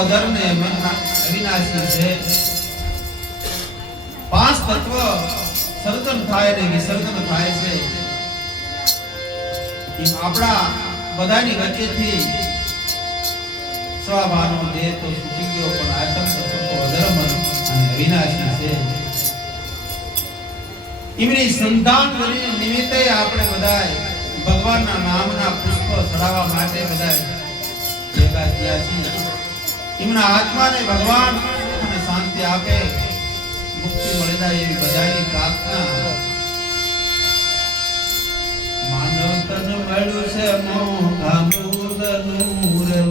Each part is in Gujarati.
અધર ને અવિનાશી છે. પાંચ તત્વ સર્જન થાય ને વિસર્જન થાય છે. આપણા બધાની વચ્ચેથી સ્વભાવનો દેહ તો છૂટી ગયો, પણ આત્મ તત્વ તો અધર્મ અને અવિનાશી છે. એમની સંતાન નિમિત્તે આપણે બધાય ભગવાનના નામના પુષ્પ ચડાવવા માટે બધાય ભેગા થયા છીએ. એમના આત્માને ભગવાન અને શાંતિ આપે, મુક્તિ મળી જાય એવી બધાની પ્રાર્થના. માનવ તન મળ્યું છે મોંઘા મૂળનું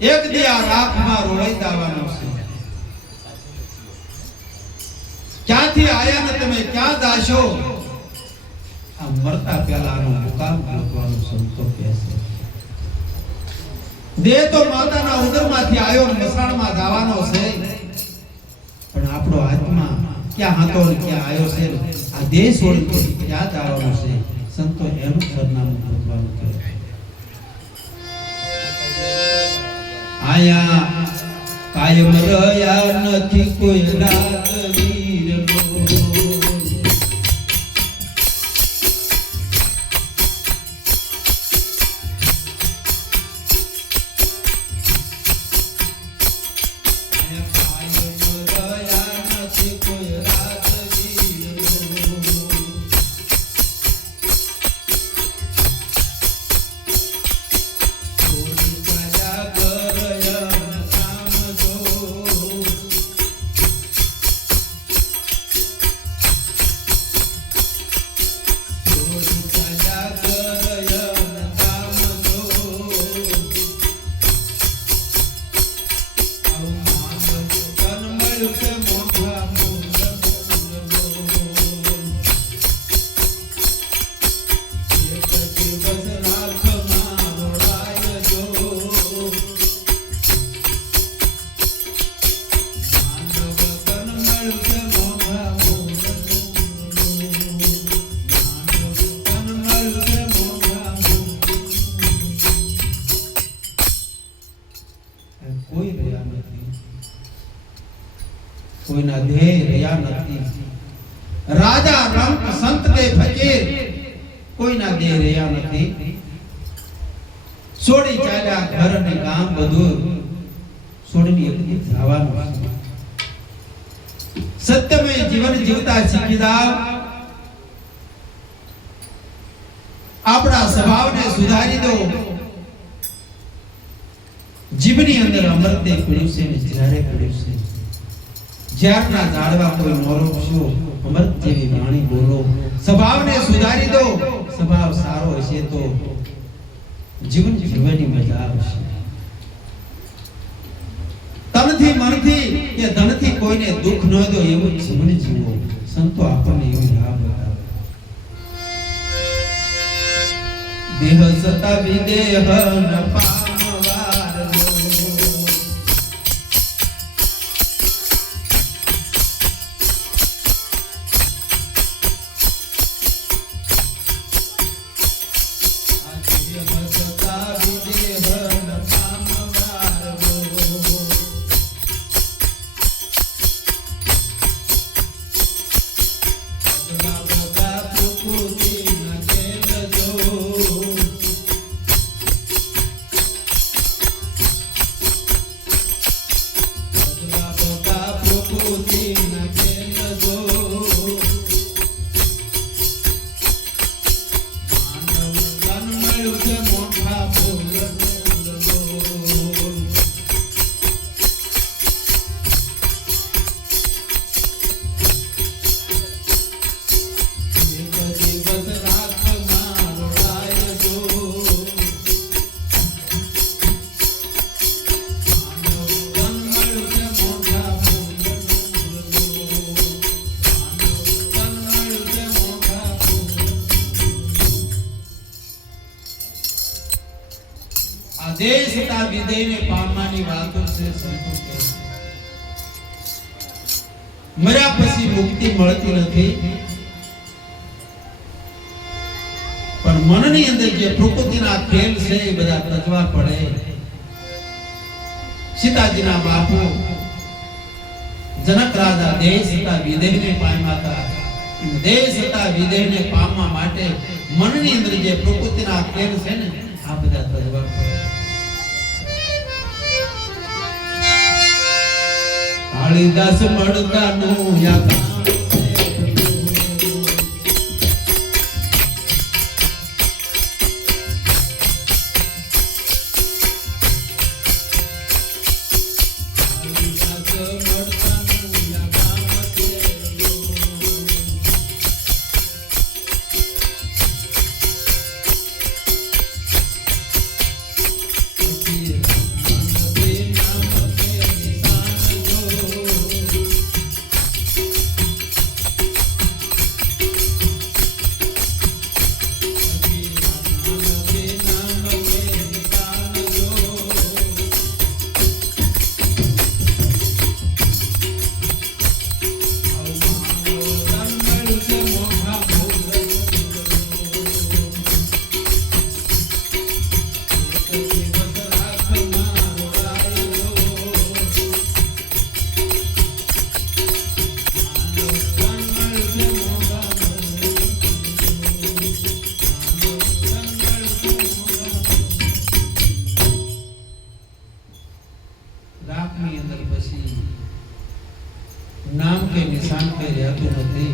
એક દિયા રાખમાં રોળાઈ દાવાનો છે. ક્યાંથી આયા ને તમે ક્યાં જાશો? આ મરતા પહેલાનો મુકામ ગોતવાનો સંતો કહે છે. દેહ તો માતાના ઉદરમાંથી આવ્યો ને મસાણમાં જવાનો છે, પણ આપણો આત્મા ક્યાં હતો ને ક્યાં આવ્યો છે? આ દેહ છોડી ક્યાં જવાનો છે? સંતો એનું સરનામું ગોતવાનું કહે. આયા કાયમ રહ્યા નથી કોઈ રાત વીરનો. કોઈના દેહ રહ્યા નથી. રાજા રંક સંત કે ફકીર કોઈના દેહ રહ્યા નથી. છોડી ચાલ્યા ઘર અને ગામ બધું છોડીને એકલી જવાનું છે. સત્યમય જીવન જીવતા શીખી જાવ. આપણા સ્વભાવને સુધારી દો. જીભની અંદર અમૃતે પડ્યું છે ને જ્યારે પડ્યું છે. જ્યારના ઝાડવા કોઈ નોરોક્ષો અમૃત જેવી વાણી બોલો. સ્વભાવને સુધારી દો. સ્વભાવ સારો હશે તો જીવન જીવવાની મજા આવશે. તનથી મનથી કે ધનથી કોઈને દુઃખ ન દો એવું જીવન જીવો. સંતો આપણને એવું રાહ બતાવે. દેહ સતા વિદેહ ન પામવાર દેશતા વિદેયને પામવાની વાતો છે સંતો કહે છે મર્યા પછી મુક્તિ મળતી નથી પણ મનની અંદર જે પ્રકૃતિના ખેલ છે એ બધા તજવા પડે સીતાજીના બાપુ જનક રાજા દેશતા વિદેયને પામ્યા હતા દેશતા વિદેયને પામવા માટે મનની અંદર જે પ્રકૃતિના ખેલ છે ને આ બધા તજવા પડે કાળીદાસ મળતા નો યા नाम के निशान पे रहतो નથી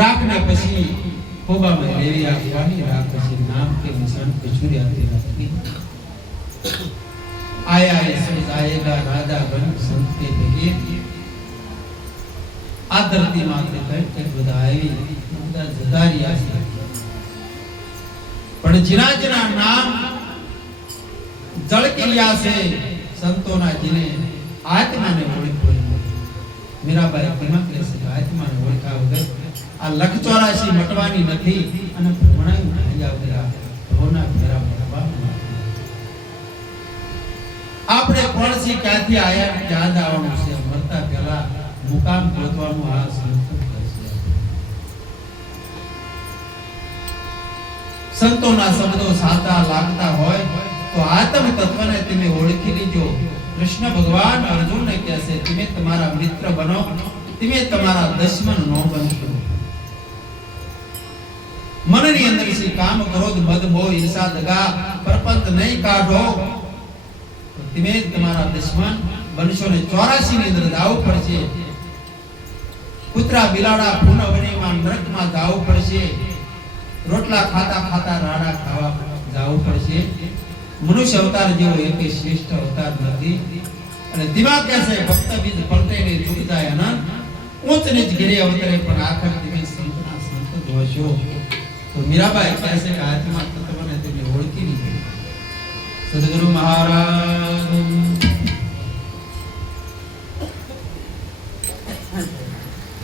રાખને પછી ખોબામાં લેવી આપવાની રાખ પછી નામ के निशान पे छुरी आती रहती आया ऐसे जाएगा राजा बन संत के बगीर આ ધરતી માથે કઈ બધા આવી બધા જદારિયા છે પણ જીના જીના નામ જળકિયા છે સંતોના જીને આત્માને ઓળખ્યો મીરાબાઈ દિમાગ લેશે આત્માને ઓળખા વગર આ લખ 84 મટવાની નથી અને ભણાયું ભણ્યા વગર ભવના ફેરા ભરવા આપણે કોણસી ક્યાંથી આયા ક્યાં જવાનું છે મરતા પહેલા મુકામ પહોંચવાનું આ સંકલ્પ છે સંતોના શબ્દો સાચા લાગતા હોય તો આત્મ તત્વને તમે ઓળખી લીજો कृष्ण भगवान अर्जुन ने कैसे तुम्हें तुम्हारा मित्र बनो तुम्हें तुम्हारा दुश्मन न बनो मन ની અંદર થી કામ ક્રોધ મદ મોહ ઈર્ષા દગા પરપંચ નહીં કાઢો તો તમે તમારા દુશ્મન બનશો ને 84 ની અંદર જાવ પડશે કૂતરા બિલાડા પૂનવણીમાં નરકમાં જાવ પડશે રોટલા ખાતા ખાતા રાડા ખાવા જાવ પડશે मनुष्य अवतार जो एक श्रेष्ठ अवतार नहीं અને દિમાગ कैसे भक्त बीज पलटे ने झुक जाए अनंत ऊंच नीच गिरे अवतरे पर आखिर दिवे संतना संत दोषो तो मीराबाई कैसे आत्मा तत्व ने तेने ओळखी ली सद्गुरु महाराज